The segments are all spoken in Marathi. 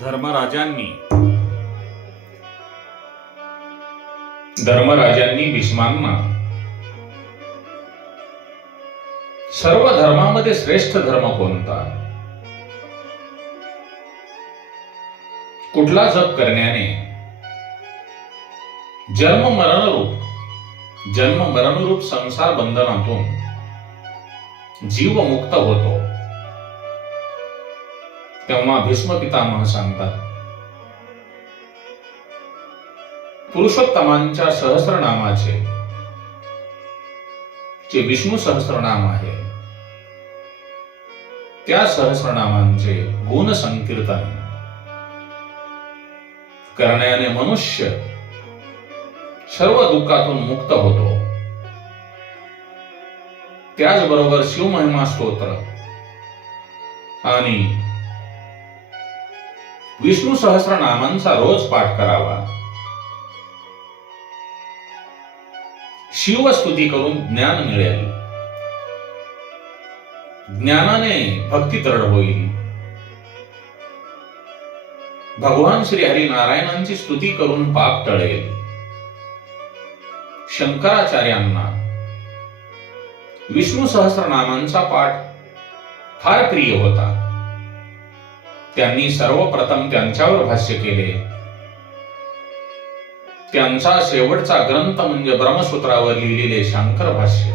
धर्मराजांनी. धर्मराजांनी भीष्मांना. सर्व धर्मामध्ये श्रेष्ठ धर्म कोणता? कुठला जप करण्याने? जन्म मरण रूप. जन्म मरण रूप संसार बंधनातून जीव मुक्त होतो. तेव्हा भीष्म पितामह सांगतात पुरुषोत्तमांच्या सहस्रनामाचे जे विष्णू सहस्रनाम आहे त्या सहस्रनामांचे गुण संकीर्तन. करण्याने मनुष्य सर्व दुःखातून मुक्त होतो. त्याचबरोबर शिवमहिमा स्तोत्र आणि विष्णू सहस्रनामांचा रोज पाठ करावा. शिवस्तुती करून ज्ञान मिळेल. ज्ञानाने भक्ती दृढ होईल. भगवान श्री हरी नारायणांची स्तुती करून पाप टळेल. शंकराचार्यांना विष्णू सहस्रनामांचा पाठ फार प्रिय होता. त्यांनी सर्वप्रथम त्यांच्यावर भाष्य केले. त्यांचा शेवटचा ग्रंथ म्हणजे ब्रह्मसूत्रावर लिहिलेले शंकर भाष्य.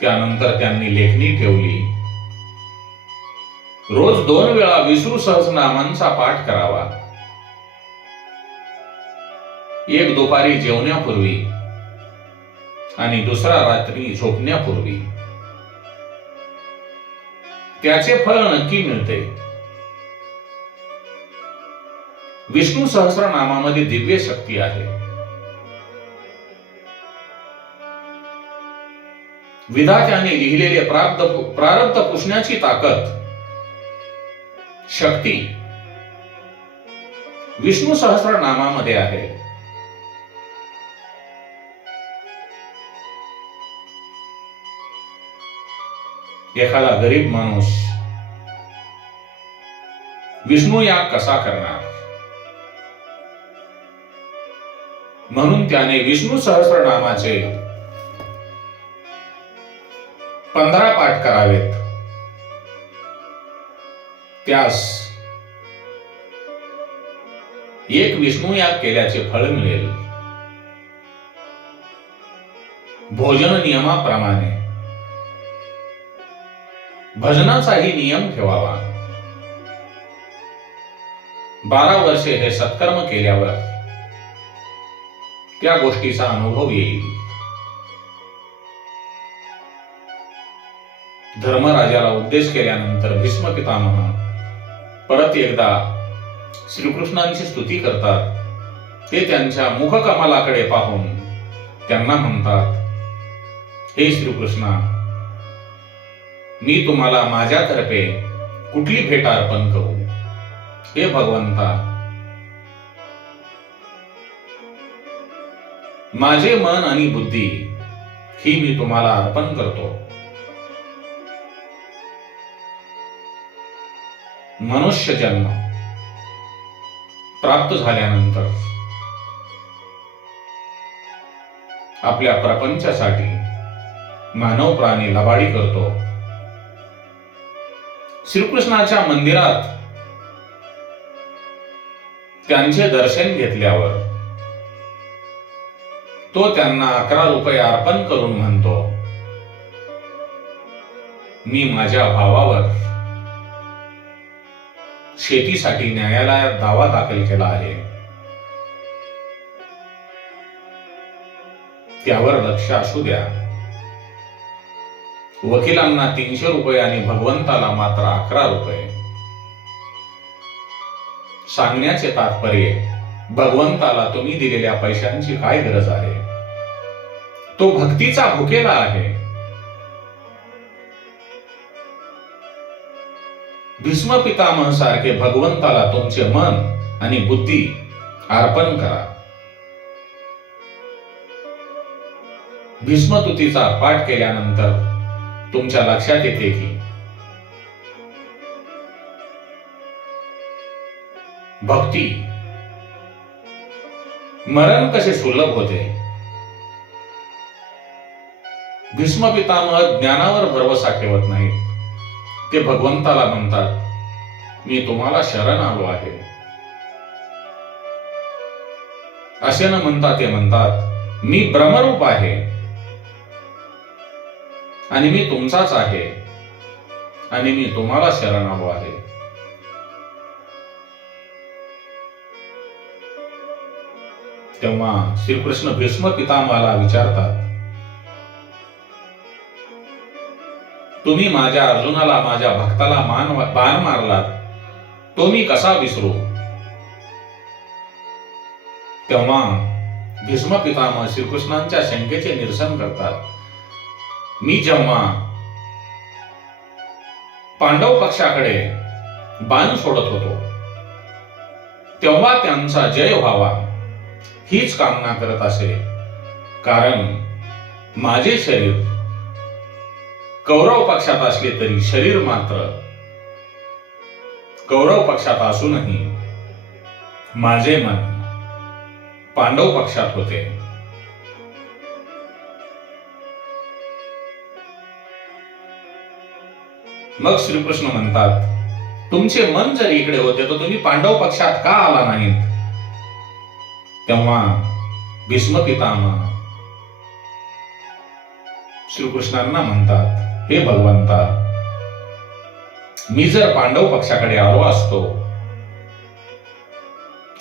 त्यानंतर त्यांनी लेखणी ठेवली. रोज दोन वेळा विष्णू सहस्रनामांचा पाठ करावा. एक दुपारी जेवण्यापूर्वी आणि दुसरा रात्री झोपण्यापूर्वी. त्याचे फळ नक्की मिळते. विष्णू सहस्रनामामध्ये दिव्य शक्ती आहे. विधात्याने लिहिलेले प्राप्त प्रारब्ध पुसण्याची ताकद शक्ती विष्णू सहस्रनामामध्ये आहे. एखादा गरीब माणूस विष्णू याग कसा करणार? म्हणून त्याने विष्णू सहस्रनामाचे पंधरा पाठ करावेत. त्यास एक विष्णू याग केल्याचे फळ मिळेल. भोजन नियमाप्रमाणे. भजनाचाही नियम ठेवावा. बारा वर्षे हे सत्कर्म केल्यावर त्या गोष्टीचा अनुभव येईल. धर्मराजाला उपदेश केल्यानंतर भीष्म पितामह परत एकदा श्रीकृष्णांची स्तुती करतात. ते त्यांच्या मुखकमलाकडे पाहून त्यांना म्हणतात हे श्रीकृष्णा मी तुम्हाला माझ्यातर्फे कुठली भेट अर्पण करू? हे भगवंता. माझे मन आणि बुद्धी ही मी तुम्हाला अर्पण करतो. मनुष्य जन्म प्राप्त झाल्यानंतर आपल्या प्रपंचासाठी मानव प्राणी लबाडी करतो. श्रीकृष्णाच्या मंदिरात त्यांचे दर्शन घेतल्यावर तो त्यांना अकरा रुपये अर्पण करून म्हणतो मी माझ्या भावावर शेतीसाठी न्यायालयात दावा दाखल केला आहे. त्यावर लक्ष असू द्या. वकिलांना तीनशे रुपये आणि भगवंताला मात्र अकरा रुपये. सांगण्याचे तात्पर्य भगवंताला तुम्ही दिलेल्या पैशांची काय गरज आहे? तो भक्तीचा भुकेला आहे. भीष्म पितामह सारखे भगवंताला तुमचे मन आणि बुद्धी अर्पण करा. भीष्मतुतीचा पाठ केल्यानंतर तुमच्या लक्षात येते की भक्ती मरण कसे सुलभ होते? भीष्म पितामह ज्ञानावर भरवसा ठेवत नाहीत. ते भगवंताला म्हणतात मी तुम्हाला शरण आलो आहे. असे न म्हणता ते म्हणतात मी ब्रह्मरूप आहे. आणि मी तुमचाच आहे. आणि मी तुम्हाला शरण आलो आहे. तेव्हा श्रीकृष्ण भीष्म पितामहाला विचारतात तुम्ही माझ्या अर्जुनाला माझ्या भक्ताला मान बाण मारलात. तो मी कसा विसरू? तेव्हा भीष्म पितामह श्रीकृष्णांच्या शंकेचे निरसन करतात. मी जेव्हा पांडव पक्षाकडे बाण सोडत होतो तेव्हा त्यांचा जय व्हावा हीच कामना करत असे. कारण माझे शरीर कौरव पक्षात असले तरी शरीर मात्र कौरव पक्षात असूनही माझे मन पांडव पक्षात होते. मग श्रीकृष्ण म्हणतात तुमचे मन जर इकडे होते तर तुम्ही पांडव पक्षात का आला नाहीत? तेव्हा भीष्म पितामह श्रीकृष्णांना म्हणतात हे भगवंता मी जर पांडव पक्षाकडे आलो असतो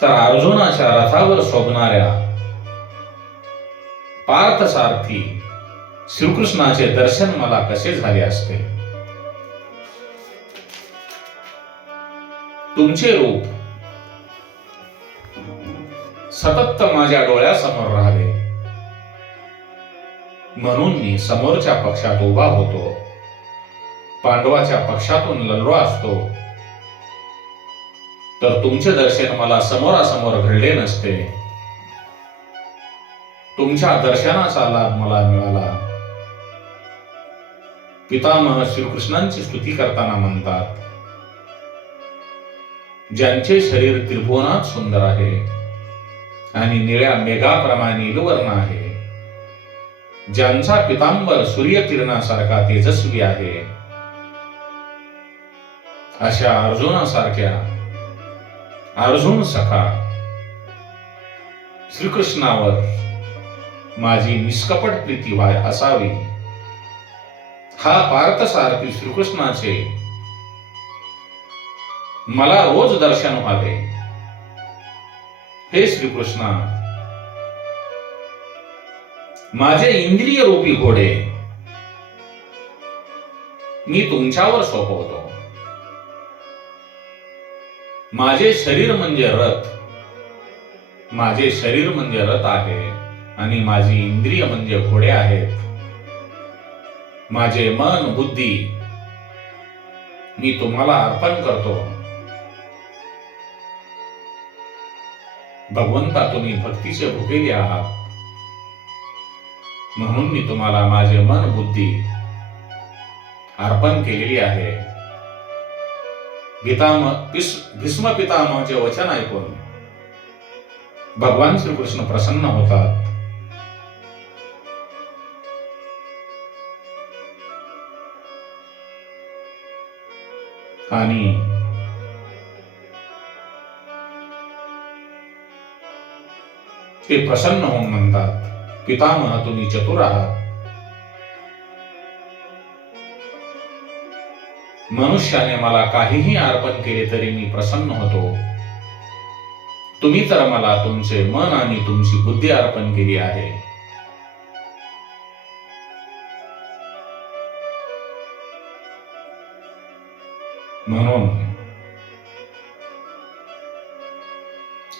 तर अर्जुनाच्या रथावर शोभणाऱ्या पार्थ सारथी श्रीकृष्णाचे दर्शन मला कसे झाले असते? तुमचे रूप सतत माझ्या डोळ्यासमोर राहावे. म्हणून मी समोरच्या पक्षात उभा होतो. पांडवाच्या पक्षातून लढलो असतो. तर तुमचे दर्शन मला समोरासमोर घडले नसते. तुमच्या दर्शनाचा लाभ मला मिळाला. पितामह श्रीकृष्णांची स्तुती करताना म्हणतात ज्यांचे शरीर त्रिभुवनात सुंदर आहे आणि निळ्या मेघाप्रमाणे वर्ण आहे. ज्यांचा पितांबर सूर्यकिरणासारखा तेजस्वी आहे. अशा अर्जुनासारख्या अर्जुन सखा श्रीकृष्णावर माझी निष्कपट प्रीती व्हाय असावी. हा पार्थसारथी श्रीकृष्णाचे मला रोज दर्शन व्हावे. हे श्रीकृष्णा. माझे इंद्रिय रूपी घोडे मी तुमच्यावर सोपवतो. माझे शरीर म्हणजे रथ. माझे शरीर म्हणजे रथ आहे आणि माझी इंद्रिय म्हणजे घोडे आहेत. माझे मन बुद्धी मी तुम्हाला अर्पण करतो. भगवंता तुम्ही भक्तीचे भुकेले आहात. म्हणून मी तुम्हाला माझे मन बुद्धी अर्पण केलेली आहे. भीष्म पितामहचे वचन ऐकून भगवान श्रीकृष्ण प्रसन्न होतात. आणि ते प्रसन्न होऊन म्हणतात पितामह तुम्ही चतुर आहात. मनुष्याने मला काहीही अर्पण केले तरी मी प्रसन्न होतो. तुम्ही तर मला तुमचे मन आणि तुमची बुद्धी अर्पण केली आहे. म्हणून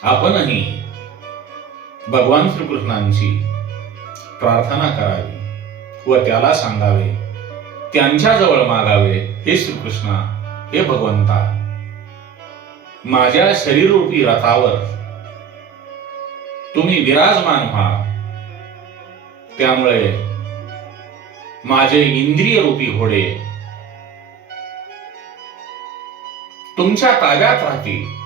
आपणही भगवान श्रीकृष्णांची प्रार्थना करावी व त्याला सांगावे त्यांच्याजवळ मागावे हे श्रीकृष्णा हे भगवंता माझ्या शरीररूपी रथावर तुम्ही विराजमान व्हा. त्यामुळे माझे इंद्रिय रूपी घोडे तुमच्या ताब्यात राहतील.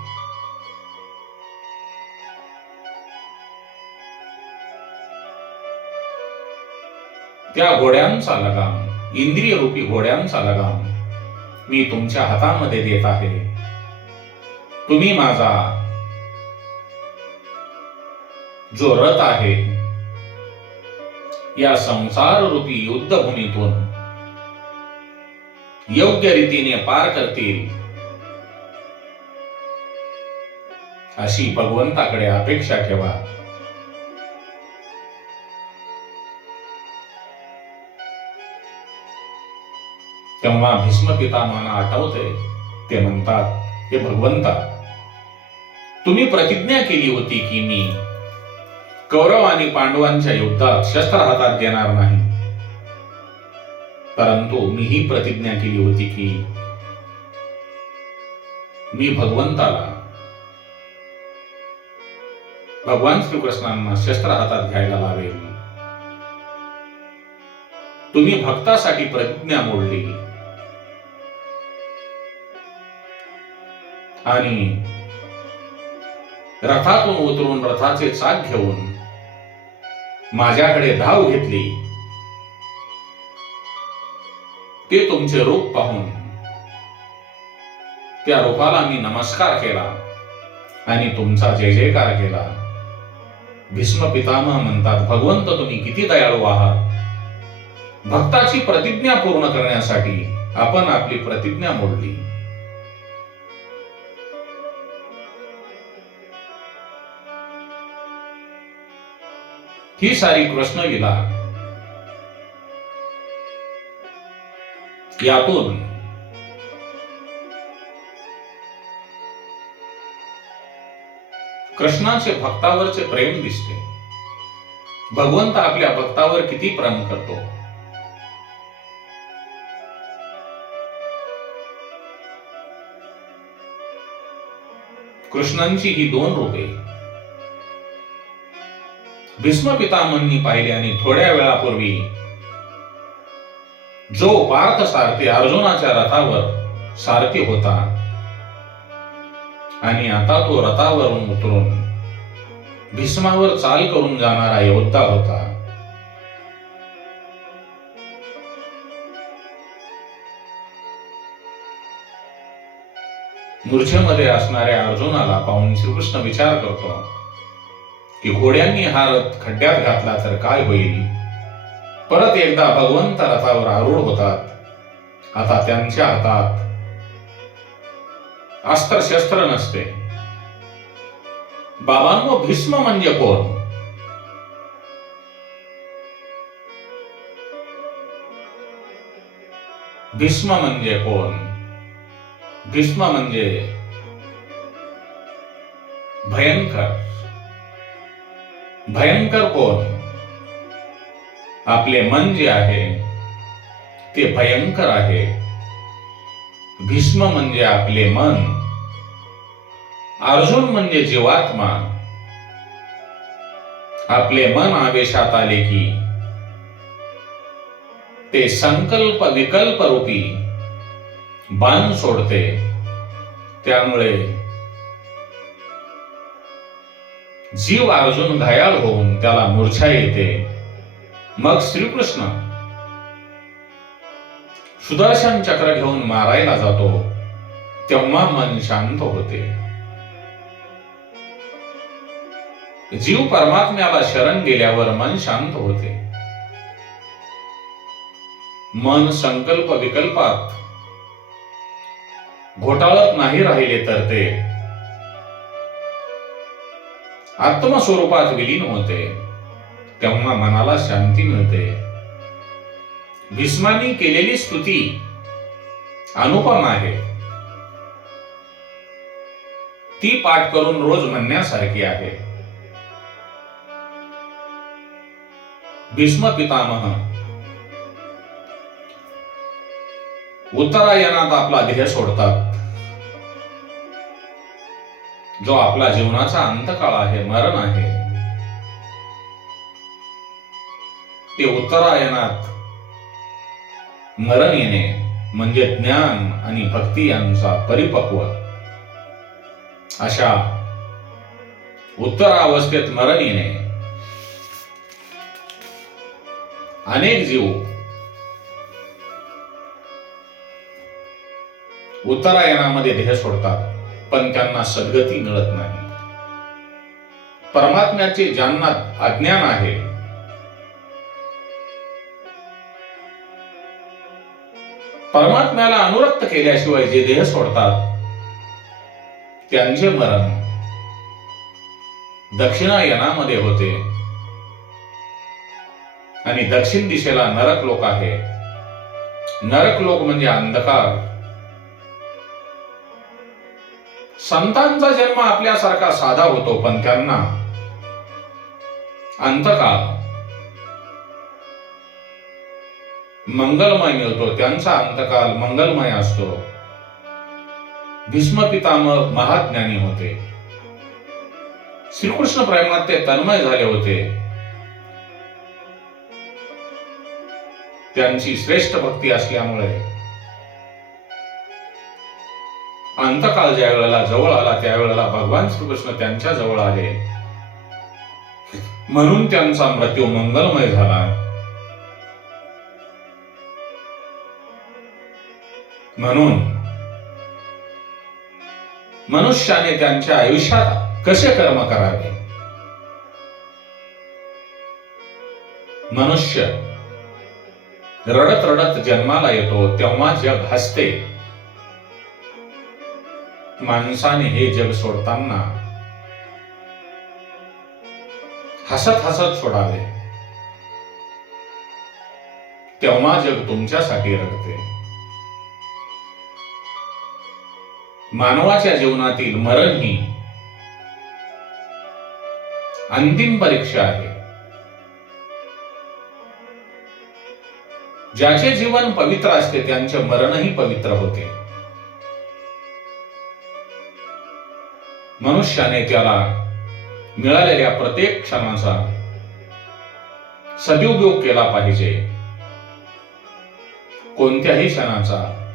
त्या घोड्यांचा लगाम इंद्रिय रूपी घोड्यांचा लगाम मी तुमच्या हातामध्ये देत आहे. तुम्ही माझा जो रथ आहे या संसार रूपी युद्धभूमीतून योग्य रीतीने पार करतील अशी भगवंताकडे अपेक्षा ठेवा. तेव्हा भीष्म पितामहांना आठवते ते म्हणतात हे भगवंता तुम्ही प्रतिज्ञा केली होती की मी कौरव आणि पांडवांच्या युद्धात शस्त्र हातात घेणार नाही. परंतु मी ही प्रतिज्ञा केली होती की मी भगवंताला भगवान श्रीकृष्णांना शस्त्र हातात घ्यायला लावेल तुम्ही भक्तासाठी प्रतिज्ञा मोडली. आणि रथातून उतरून रथाचे चाक घेऊन माझ्याकडे धाव घेतली. ते तुमचे रूप पाहून त्या रूपाला मी नमस्कार केला आणि तुमचा जय जयकार केला. भीष्म पितामह म्हणतात भगवंत तुम्ही किती दयाळू आहात? भक्ताची प्रतिज्ञा पूर्ण करण्यासाठी आपण आपली प्रतिज्ञा मोडली. ही सारी कृष्णलीला यातून कृष्णाचे भक्तावरचे प्रेम दिसते. भगवंत आपल्या भक्तावर किती प्रेम करतो? कृष्णांची ही दोन रूपे. भीष्म पितामहांनी पाहिले आणि थोड्या वेळापूर्वी जो पार्थ सारथी अर्जुनाच्या रथावर सारथी होता आणि आता तो रथावरून उतरून भीष्मावर चाल करून जाणारा योद्धा होता. मूर्छेमध्ये असणाऱ्या अर्जुनाला पाहून श्रीकृष्ण विचार करतो की घोड्यांनी हा रथ खड्ड्यात घातला तर काय होईल? परत एकदा भगवंत रथावर आरूढ होतात. आता त्यांच्या हातात अस्त्र शस्त्र नसते. बाबांनो भीष्म म्हणजे कोण? भीष्म म्हणजे कोण? भीष्म म्हणजे भयंकर. भयंकर कोण? आपले मन जे आहे ते भयंकर आहे. भीष्म म्हणजे आपले मन. अर्जुन म्हणजे जीवात्मा. आपले मन आवेशात आले की ते संकल्प विकल्प रूपी बाण सोडते. त्यामुळे जीव अर्जुन घायाळ होऊन त्याला मूर्छा येते. मग श्रीकृष्ण सुदर्शन चक्र घेऊन मारायला जातो. तेव्हा मन शांत होते. जीव परमात्म्याला शरण गेल्यावर मन शांत होते. मन संकल्प विकल्पात घोटाळत नाही राहिले तर ते आत्मस्वरूपात विलीन होते तेव्हा मनाला शांती मिळते. भीष्मानी केलेली स्तुती अनुपम आहे. ती पाठ करून रोज म्हणण्यासारखी आहे. भीष्म पितामह उत्तरायणात आपला ध्येय सोडतात. जो आपला जीवनाचा अंतकाळ आहे मरण आहे ते उत्तरायणात मरण येणे म्हणजे ज्ञान आणि भक्ती यांचा परिपक्व. अशा उत्तरावस्थेत मरण येणे. अनेक जीव उत्तरायणामध्ये देह सोडतात. पण त्यांना सद्गती मिळत नाही. परमात्म्याचे ज्यांना अज्ञान आहे. परमात्म्याला अनुरक्त केल्याशिवाय जे देह सोडतात त्यांचे मरण दक्षिणायनामध्ये होते. आणि दक्षिण दिशेला नरक लोक आहे. नरक लोक म्हणजे अंधकार. संतांचा जन्म आपल्यासारखा साधा होतो पण त्यांना अंतकाळ मंगलमय मिळतो. त्यांचा अंतकाल मंगलमय असतो. भीष्म पितामह महाज्ञानी होते. श्रीकृष्ण प्रेमात ते तन्मय झाले होते. त्यांची श्रेष्ठ भक्ती असल्यामुळे अंतकाल ज्या वेळेला जवळ आला त्यावेळेला भगवान श्रीकृष्ण त्यांच्या जवळ आले. म्हणून त्यांचा मृत्यू मंगलमय झाला. म्हणून मनुष्याने त्यांच्या आयुष्यात कसे कर्म करावे? मनुष्य रडत रडत जन्माला येतो तेव्हा जग हसते. माणसाने हे जग सोडताना हसत हसत सोडावे. तेव्हा जग तुमच्यासाठी रडते. मानवाच्या जीवनातील मरण ही अंतिम परीक्षा आहे. ज्याचे जीवन पवित्र असते त्यांचे मरणही पवित्र होते. मनुष्याने त्याला मिळालेल्या प्रत्येक क्षणाचा सदुपयोग केला पाहिजे. कोणत्याही क्षणाचा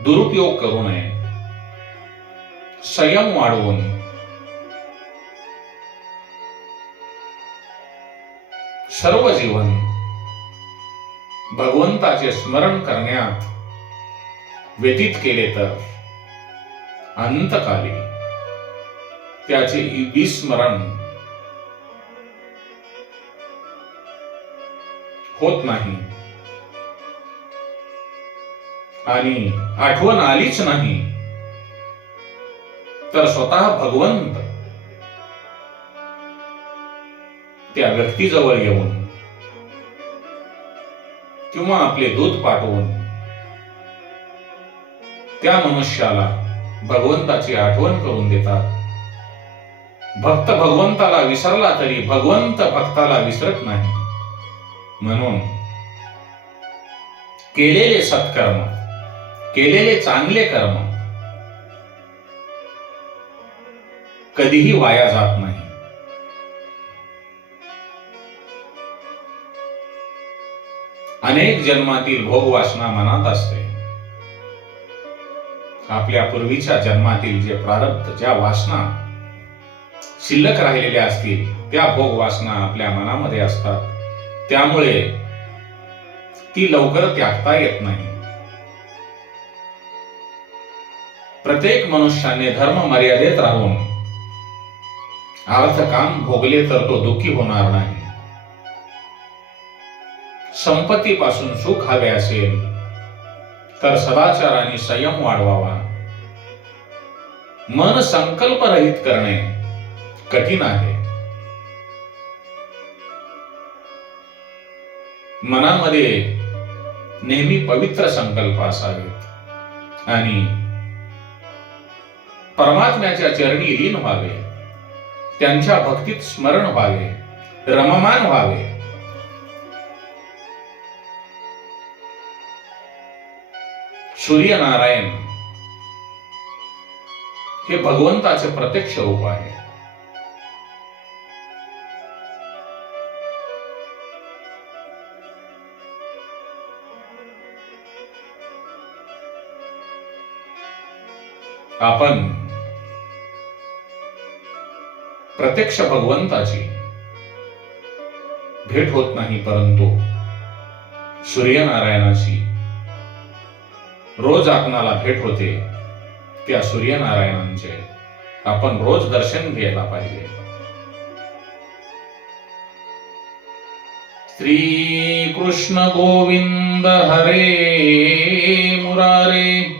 दुरुपयोग करू नये. संयम वाढवून सर्व जीवन भगवंताचे स्मरण करण्यात व्यतीत केले तर अंतकाली त्याचे विस्मरण होत नाही. आणि आठवण आलीच नाही. तर स्वतः भगवंत त्या व्यक्तीजवळ येऊन किंवा आपले दूध पाठवून त्या मनुष्याला भगवंताची आठवण करून देतात. भक्त भगवंताला विसरला तरी भगवंत भक्ताला विसरत नाही. म्हणून केलेले सत्कर्म केलेले चांगले कर्म कधीही वाया जात नाही. अनेक जन्मातील भोग वासना मनात असते. आपल्या पूर्वीच्या जन्मातील जे प्रारब्ध ज्या वासना शिल्लक राहिलेल्या असतील त्या भोग वासना आपल्या मनामध्ये असतात. त्यामुळे ती लवकर त्यागता येत नाही. प्रत्येक मनुष्याने धर्म मर्यादेत राहून अर्थ काम भोगले तर तो दुःखी होणार नाही. संपत्तीपासून सुख हवे असेल तर सदाचाराने संयम वाढवावा. मन संकल्प रहित करणे कठीण आहे. मनामध्ये नेहमी पवित्र संकल्प असावेत. आणि परमात्म्याच्या चरणी लीन व्हावे. त्यांच्या भक्तीत स्मरण व्हावे. रममान व्हावे. सूर्यनारायण हे भगवंताचे प्रत्यक्ष रूप आहे. आपण प्रत्यक्ष भगवंताची भेट होत नाही परंतु सूर्यनारायणाची रोज आपणाला भेट होते त्या सूर्यनारायणांचे आपण रोज दर्शन घ्यायला पाहिजे. श्री कृष्ण गोविंद हरे मुरारे!